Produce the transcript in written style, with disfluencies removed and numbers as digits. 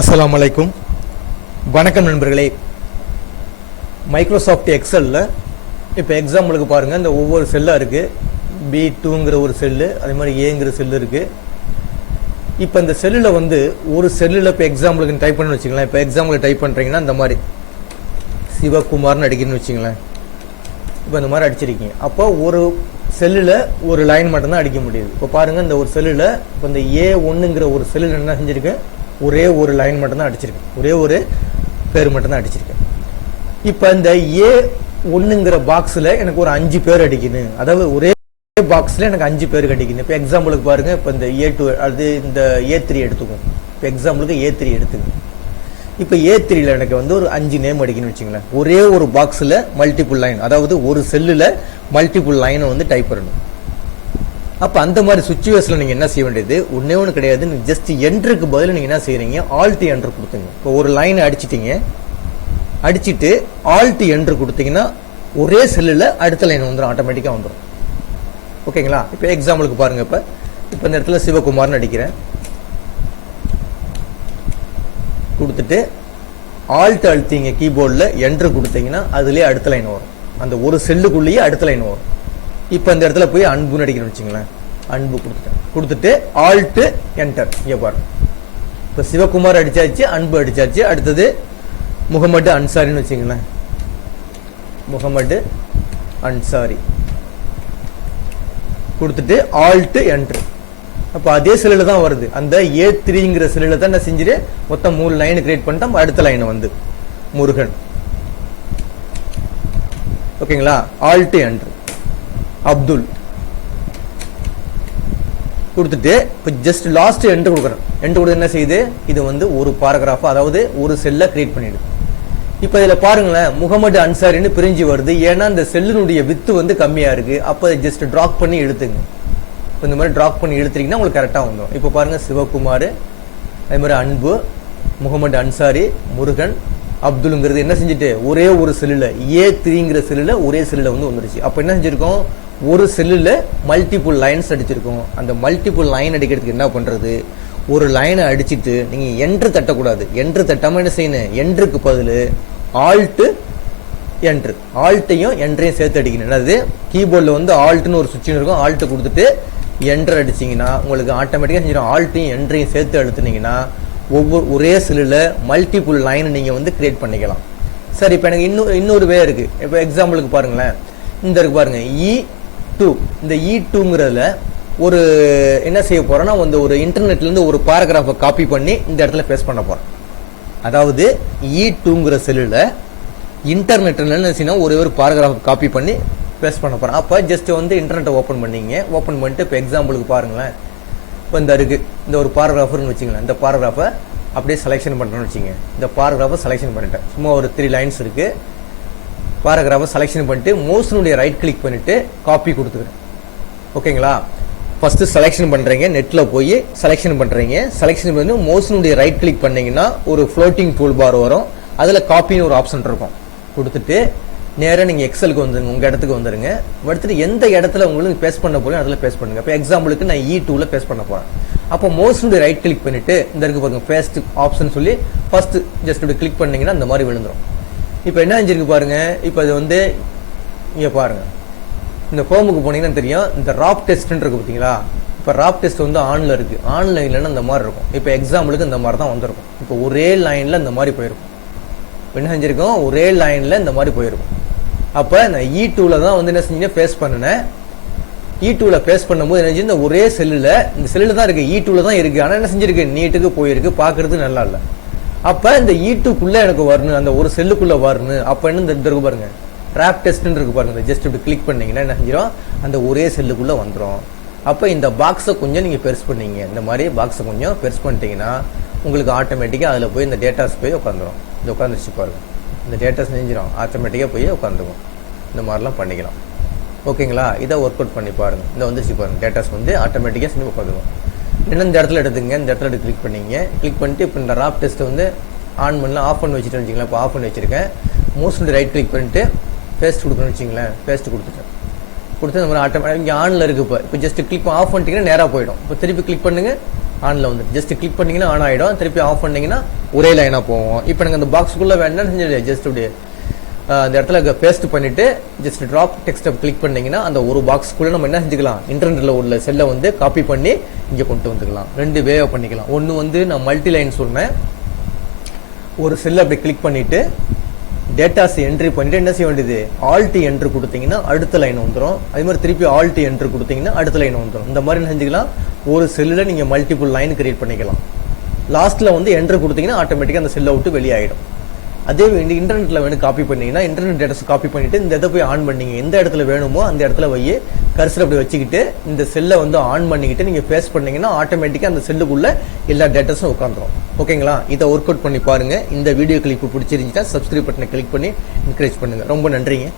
அஸ்ஸலாமு அலைக்கும். வணக்கம் நண்பர்களே. மைக்ரோசாஃப்ட் எக்ஸலில் இப்போ எக்ஸாம்பிளுக்கு பாருங்கள், இந்த ஒவ்வொரு செல்லாக இருக்குது. B2ங்கிற ஒரு செல்லு, அதே மாதிரி ஏங்கிற செல்லு இருக்குது. இப்போ இந்த செல்லில் ஒரு செல்லில் இப்போ எக்ஸாம்பிளுக்கு டைப் பண்ணி வச்சுங்களேன். இப்போ எக்ஸாம்பிள் டைப் பண்ணுறீங்கன்னா இந்த மாதிரி சிவகுமார்னு அடிக்கணும்னு வச்சுங்களேன். இப்போ இந்த மாதிரி அடிச்சிருக்கீங்க. அப்போ ஒரு செல்லில் ஒரு லைன் மட்டும்தான் அடிக்க முடியுது. இப்போ பாருங்கள், இந்த ஒரு செல்லில் இப்போ இந்த A1ங்கிற ஒரு செல்லில் என்ன செஞ்சுருக்கேன், ஒரே ஒரு லைன் மட்டும்தான் அடிச்சிருக்கேன், ஒரே ஒரு பேர் மட்டும்தான் அடிச்சிருக்கேன். இப்போ இந்த A1ங்கிற பாக்ஸில் எனக்கு ஒரு 5 பேர் அடிக்கணும். அதாவது ஒரே பாக்ஸில் எனக்கு 5 பேர் அடிக்கணும். இப்போ எக்ஸாம்பிளுக்கு பாருங்கள், இப்போ இந்த A2 அது இந்த A3 எடுத்துக்கும். இப்போ எக்ஸாம்பிளுக்கு A3 எடுத்துக்கணும். இப்போ A3ல எனக்கு ஒரு 5 நேம் அடிக்கணும்னு வச்சுங்களேன். ஒரே ஒரு பாக்ஸில் மல்டிபிள் லைன், அதாவது ஒரு செல்லில் மல்டிபிள் லைனை டைப் பண்ணணும். அப்போ அந்த மாதிரி சுச்சுவேஷனில் நீங்கள் என்ன செய்ய வேண்டியது, ஒன்றே ஒன்று கிடையாது. ஜஸ்ட் என்ட்ருக்கு பதில் நீங்கள் என்ன செய்கிறீங்க, ஆல்ட் என்ட்ரு கொடுத்துங்க. இப்போ ஒரு லைனை அடிச்சிட்டிங்க, அடிச்சுட்டு ஆல்ட் என்ட்ரு கொடுத்தீங்கன்னா ஒரே செல்லில் அடுத்த லைன் வந்துடும், ஆட்டோமேட்டிக்காக வந்துடும். ஓகேங்களா? இப்போ எக்ஸாம்பிளுக்கு பாருங்கள், இப்போ இந்த இடத்துல சிவகுமார்னு அடிக்கிறேன், கொடுத்துட்டு ஆல்ட் அழுத்திங்க கீபோர்டில், என்ட்ரு கொடுத்தீங்கன்னா அதுலேயே அடுத்த லைன் வரும். அந்த ஒரு செல்லுக்குள்ளேயே அடுத்த லைன் வரும். இப்போ இந்த இடத்துல போய் அன்புன்னு அடிக்கணும்னு வச்சுங்களேன். அன்பு கொடுத்துட்டு ஆல்ட்டு என்டர். இங்கே பாருங்க, இப்போ சிவகுமார் அடிச்சாச்சு, அன்பு அடிச்சாச்சு. அடுத்தது முகமது அன்சாரின்னு வச்சுங்களேன். முகமது அன்சாரி கொடுத்துட்டு ஆல்ட்டு என்டர். அப்போ அதே செல்லில் தான் வருது. அந்த A3ங்கிற செல்லில் தான் நான் செஞ்சுட்டு மொத்தம் 3 லைன் கிரியேட் பண்ணிட்டோம். அடுத்த லைன் முருகன். ஓகேங்களா? Alt enter. அப்துல் கொடுத்துட்டு இப்போ ஜஸ்ட் லாஸ்ட் என்ட்ரு கொடுக்குறேன். என்ட்ரு கொடுத்து என்ன செய்யுது, இது ஒரு பாராகிராஃப், அதாவது ஒரு செல்லை கிரியேட் பண்ணிடுது. இப்போ இதில் பாருங்களேன், முகமது அன்சாரின்னு பிரிஞ்சு வருது. ஏன்னா இந்த செல்லினுடைய வித்து கம்மியாக இருக்கு. அப்போ ஜஸ்ட் ட்ராப் பண்ணி இழுத்துங்க. இப்போ இந்த மாதிரி ட்ராப் பண்ணி இழுத்துட்டீங்கன்னா உங்களுக்கு கரெக்டாக வந்துடும். இப்போ பாருங்க, சிவகுமார், அதே மாதிரி அன்பு, முகமது அன்சாரி, முருகன், அப்துல்ங்கிறது என்ன செஞ்சுட்டு ஒரே ஒரு செல்லில் A3ங்கிற செல்லில் ஒரே செல்லில் வந்துருச்சு. அப்போ என்ன செஞ்சிருக்கோம், ஒரு செல்லில் மல்டிபிள் லைன்ஸ் அடிச்சிருக்கோம். அந்த மல்டிபிள் லைன் அடிக்கிறதுக்கு என்ன பண்ணுறது, ஒரு லைனை அடிச்சுட்டு நீங்கள் என்ட்ரு தட்டக்கூடாது. என்ட்ரு தட்டாமல் என்ன செய்யணும், என்ட்ருக்கு பதில் ஆல்ட்டு என்ட்ரு, ஆல்ட்டையும் என்ட்ரையும் சேர்த்து அடிக்கணும். என்னது, கீபோர்டில் ஆல்ட்டுன்னு ஒரு சுவிட்ச் இருக்கும். ஆல்ட்டு கொடுத்துட்டு என்ட்ரு அடிச்சிங்கன்னா உங்களுக்கு ஆட்டோமேட்டிக்காக செஞ்சிடும். ஆல்ட்டையும் என்ட்ரையும் சேர்த்து அழுத்துனீங்கன்னா ஒரே செல்லில் மல்டிபிள் லைன் நீங்கள் கிரியேட் பண்ணிக்கலாம். சரி, இப்போ எனக்கு இன்னொரு வே இருக்குது. இப்போ எக்ஸாம்பிளுக்கு பாருங்களேன், இந்த இருக்கு பாருங்க E2. இந்த E2ங்கிறதுல ஒரு என்ன செய்ய போறேன்னா, ஒரு இன்டர்நெட்லேருந்து ஒரு பாராகிராஃபை காப்பி பண்ணி இந்த இடத்துல பேஸ்ட் பண்ண போறேன். அதாவது E2ங்கிற செல்லில் இன்டர்நெட்ல என்ன செய்யணும், ஒரு பாராகிராஃபை காப்பி பண்ணி பேஸ்ட் பண்ண போறேன். அப்போ ஜஸ்ட் இன்டர்நெட்டை ஓப்பன் பண்ணீங்க. ஓப்பன் பண்ணிட்டு இப்போ எக்ஸாம்பிளுக்கு பாருங்களேன், இப்போ இந்த இருக்கு, இந்த ஒரு பாராகிராஃப்னு வச்சுங்களேன். இந்த பாராகிராஃபை அப்படியே செலெக்ஷன் பண்ணுறேன்னு வச்சுங்க. இந்த பாராகிராஃபை செலெக்ஷன் பண்ணிட்டேன். சும்மா ஒரு 3 லைன்ஸ் இருக்கு. பாராகிராஃபை செலெக்ஷன் பண்ணிட்டு மவுஸ்னுடைய ரைட் கிளிக் பண்ணிட்டு காப்பி கொடுத்துக்கிறேன். ஓகேங்களா? ஃபர்ஸ்ட் செலெக்ஷன் பண்றீங்க, நெட்ல போய் செலெக்ஷன் பண்றீங்க. செலெக்ஷன் பண்ணி மவுஸ்னுடைய ரைட் கிளிக் பண்ணீங்கன்னா ஒரு ஃப்ளோட்டிங் டூல் பார் வரும். அதுல காப்பின்னு ஒரு ஆப்ஷன் இருக்கும். கொடுத்துட்டு நேராக நீங்கள் எக்ஸலுக்கு வந்துருங்க, உங்கள் இடத்துக்கு வந்துருங்க. எடுத்துட்டு எந்த இடத்துல உங்களுக்கு பேஸ்ட் பண்ண போறீங்க அதில் பேஸ்ட் பண்ணுங்க. இப்போ எக்ஸாம்பிளுக்கு நான் E2ல பேஸ்ட் பண்ண போறேன். அப்போ மவுஸ்னுடைய ரைட் கிளிக் பண்ணிட்டு இந்த இருக்கு பாருங்க, பேஸ்ட் ஆப்ஷன் சொல்லி ஃபர்ஸ்ட் ஜஸ்ட் இப்படி கிளிக் பண்ணீங்கன்னா இந்த மாதிரி விழுந்துரும். இப்போ என்ன செஞ்சிருக்கு பாருங்க, இப்போ இது இங்கே பாருங்க, இந்த ஹோமுக்கு போனீங்கன்னா தெரியும், இந்த ராப் டெஸ்ட்னு இருக்கு பார்த்தீங்களா. இப்போ ராப் டெஸ்ட் ஆன்ல இருக்கு. ஆன்லைன்ல இந்த மாதிரி இருக்கும். இப்போ எக்ஸாம்பிளுக்கு இந்த மாதிரி தான் வந்திருக்கும். இப்போ ஒரே லைன்ல இந்த மாதிரி போயிருக்கும். என்ன செஞ்சிருக்கோம், ஒரே லைன்ல இந்த மாதிரி போயிருக்கும். அப்போ நான் E2ல தான் என்ன செஞ்சீங்கன்னா பேஸ்ட் பண்ணினேன். E2ல பேஸ்ட் பண்ணும்போது என்ன செஞ்சு, இந்த ஒரே செல்லில், இந்த செல்லில் தான் இருக்கு, E2ல தான் இருக்கு. ஆனால் என்ன செஞ்சிருக்கு, நீட்டுக்கு போயிருக்கு, பார்க்கறது நல்லா இல்லை. அப்போ இந்த E2க்குள்ள எனக்கு வரணும், அந்த ஒரு செல்லுக்குள்ள வரணும். அப்போ என்ன இந்த இருக்கு பாருங்க, ராப் டெஸ்ட்னு இருக்கு பாருங்க. ஜஸ்ட் இப்படி கிளிக் பண்ணீங்கன்னா என்ன செஞ்சிடும், அந்த ஒரே செல்லுக்குள்ள வந்துடும். அப்போ இந்த பாக்ஸை கொஞ்சம் நீங்கள் பெருசு பண்ணீங்க, இந்த மாதிரி பாக்ஸை கொஞ்சம் பெருசு பண்ணிட்டீங்கன்னா உங்களுக்கு ஆட்டோமேட்டிக்காக அதில் போய் இந்த டேட்டாஸ் போய் உட்காந்துரும். இந்த உட்காந்துருச்சு பாருங்க, இந்த டேட்டாஸ் செஞ்சிடும், ஆட்டோமேட்டிக்காக போய் உட்காந்துக்கும். இந்த மாதிரிலாம் பண்ணிக்கலாம். ஓகேங்களா? இதை ஒர்க் அவுட் பண்ணி பாருங்க. இந்த வந்துச்சு பாருங்க, டேட்டாஸ் ஆட்டோமேட்டிக்காக செஞ்சு உட்காந்துக்கும். இல்லைன்னா இந்த இடத்துல எடுத்துங்க, இந்த இடத்துல கிளிக் பண்ணீங்க. கிளிக் பண்ணிட்டு இப்போ இந்த ராப் டெஸ்ட் ஆன் பண்ணலாம், ஆஃப் பண்ணி வச்சுட்டு வச்சிங்களேன். இப்போ ஆஃப் பண்ணி வச்சிருக்கேன். மோஸ்ட்லி ரைட் கிளிக் பண்ணிட்டு பேஸ்ட் கொடுக்கணும்னு வச்சிங்களேன். பேஸ்ட் கொடுத்துட்டேன். கொடுத்து இந்த மாதிரி ஆட்டோமேட்டிக் இங்கே ஆனில் இருக்குது. இப்போ ஜஸ்ட் கிளிக் ஆஃப் பண்ணிட்டீங்கன்னா நேராக போயிடும். இப்போ திருப்பி கிளிக் பண்ணுங்கள், ஆன்ல வந்து ஜஸ்ட் கிளிக் பண்ணீங்கன்னா ஆன் ஆயிடும். திருப்பி ஆஃப் பண்ணீங்கன்னா ஒரே லைனா போவோம். இப்போ எனக்கு அந்த பாக்ஸ்க்குள்ள வேணா செஞ்சு ஜஸ்ட் அப்படியே அந்த இடத்துல பேஸ்ட் பண்ணிட்டு ஜஸ்ட் டிராப் டெக்ஸ்ட் கிளிக் பண்ணீங்கன்னா அந்த ஒரு பாக்ஸ்க்குள்ள நம்ம என்ன செஞ்சுக்கலாம், இன்டர்நெட்ல உள்ள செல்லை வந்து காப்பி பண்ணி இங்க கொண்டு வந்துக்கலாம். ரெண்டு வேவ் பண்ணிக்கலாம். ஒன்னு வந்து நான் மல்டி லைன் சொன்னேன். ஒரு செல்லை அப்படி கிளிக் பண்ணிட்டு டேட்டாஸ் என்ட்ரி பண்ணிட்டு என்ன செய்ய வேண்டியது, ஆல்ட் என்ட்ரு கொடுத்தீங்கன்னா அடுத்த லைன் வந்துடும். அதே மாதிரி திருப்பி ஆல்ட் என்ட்ரு கொடுத்தீங்கன்னா அடுத்த லைன் வந்துடும். இந்த மாதிரி என்ன செஞ்சுக்கலாம், ஒரு செல்லில் நீங்க மல்டிபிள் லைன் கிரியேட் பண்ணிக்கலாம். லாஸ்ட்ல வந்து என்ட்ரு கொடுத்தீங்கன்னா ஆட்டோமேட்டிக்கா அந்த செல்லை விட்டு வெளியாயிடும். அதே இன்டர்நெட்ல வேணும் காப்பி பண்ணீங்கன்னா இன்டர்நெட் டேட்டாஸ் காப்பி பண்ணிட்டு இந்த இதை போய் ஆன் பண்ணீங்க, எந்த இடத்துல வேணுமோ அந்த இடத்துல போய் கர்சர் அப்படி வச்சுக்கிட்டு இந்த செல்லை வந்து ஆன் பண்ணிக்கிட்டு நீங்க பேஸ்ட் பண்ணீங்கன்னா ஆட்டோமேட்டிக்கா அந்த செல்லுக்குள்ள எல்லா டேட்டாஸும் உட்காந்துரும். ஓகேங்களா? இதை ஒர்க் அவுட் பண்ணி பாருங்க. இந்த வீடியோ கிளிப் பிடிச்சிருந்துச்சுன்னா சப்ஸ்கிரைப் பட்டனை கிளிக் பண்ணி என்கரேஜ் பண்ணுங்க. ரொம்ப நன்றிங்க.